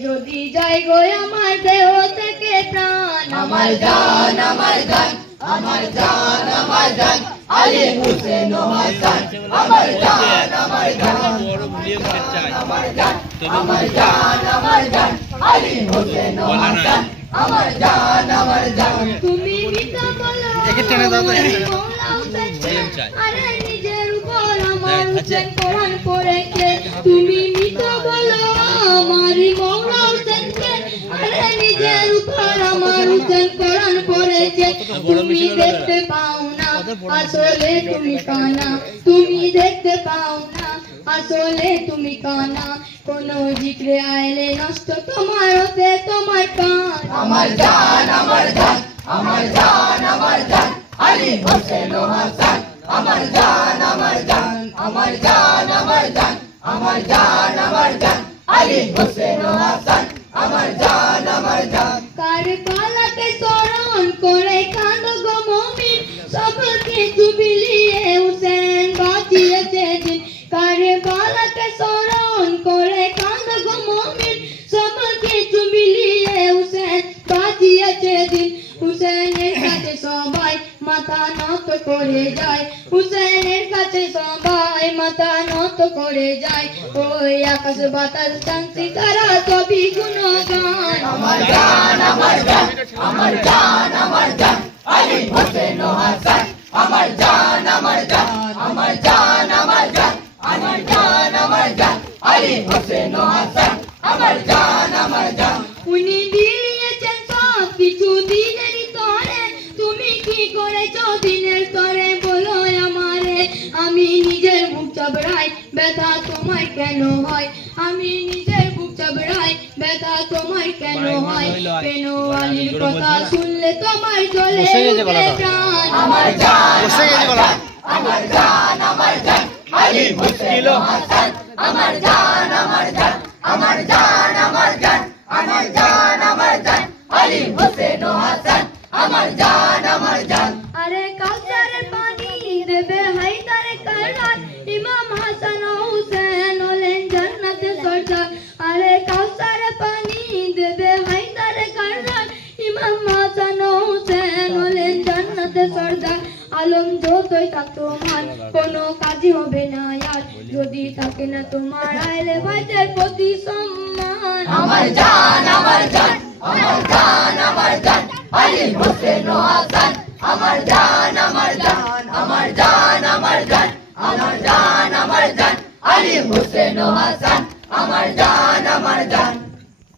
যদি যাই গো আমার দেহ থেকে প্রাণ, আমার জান আমার জান আমার জান আমার জান আলী হোসেন হাসান, আমার জান আমার জান আমার জান আমার জান আমার জান আলী হোসেন হাসান, আমার জান আমার জান। তুমি মিথ্যা বলো আরে নিজের উপর আমার হুসেন কোরআন পড়েছে। তুমি মিথ্যা বলো আমারই মওলা হুসেনকে, আরে নিজের উপর আমার হুসেন কোরআন পড়েছে। তুমি দেখতে পাও না আসলে তুমি কানা, তুমি দেখতে পাও না আসলে তুমি কানা। কোন জিক্রে আইলে নষ্ট তোমার হতে তোমার কান। আমার জান আমার জান আমার জান আমার জান আলী হোসেন হাসান, আমার জান আমার জান আমার জান আমার জান আমার জান আমার জান আলী হোসেন হাসান, আমার জান আমার জান। কারবালাকে স্মরণ করে কাঁদো গো মুমিন, সব কিছু বিলিয়ে হুসেন বাঁচিয়েছে দিন। কারবালাকে স্মরণ করে কাঁদো গো মুমিন, সব কিছু বিলিয়ে হুসেন বাঁচিয়েছে দিন। হুসেনের কাছে সবাই মাথা নত করে যায়, হুসেনের কাছে সবাই মাথা নত করে যায়। ওই আকাশ বাতাস শান্তি তারা সবই গুণগান। আমার জান আমার জান আমার জান আমার জান আলী হোসেন হাসান, আমার জান আমার জান আমার জান আমার জান আমার জান আমার জান আলী হোসেন হাসান, আমার জান আমার জান। উনি দিয়েছেন সব কিছু দিনেরই তরে, তুমি কি করেছো দিনের তরে বলো আমারে। আমি নিজের বুক চাবড়াই ব্যথা তোমায় কেন হয়, আমি নিজের বুক চাবড়াই ব্যথা তোমায় কেন হয়। কেন আলীর কথা শুনলে তোমার জ্বলে উঠে প্রাণ। আমার জান আমার জান আমার জান আলী হোসেন হাসান, আমার জান আমার জান আমার জান আমার জান আমার জান আমার জান আলী হোসেন হাসান, আমার জান আমার জান। আরে কাউসারের পানি দেবে হায়দারে কাররাত, ইমাম হাসান ও হুসেন হলেন জান্নাতের সর্দার। আরে কাউসারের পানি দেবে হায়দারে কাররাত, ইমাম হাসান ও হুসেন হলেন জান্নাতের সর্দার। আলম যতই থাক তোমার কোনো কাজই হবে না আর, যদি থাকে না তোমার আইলে ভাইদের প্রতি সম্মান। আমার জান আমার জান আমার জান আমার জান আলী হোসেন হাসান, আমার জান আমার জান আমার জান আমার জান আমার জান আমার জান আলী হোসেন হাসান, আমার জান আমার জান।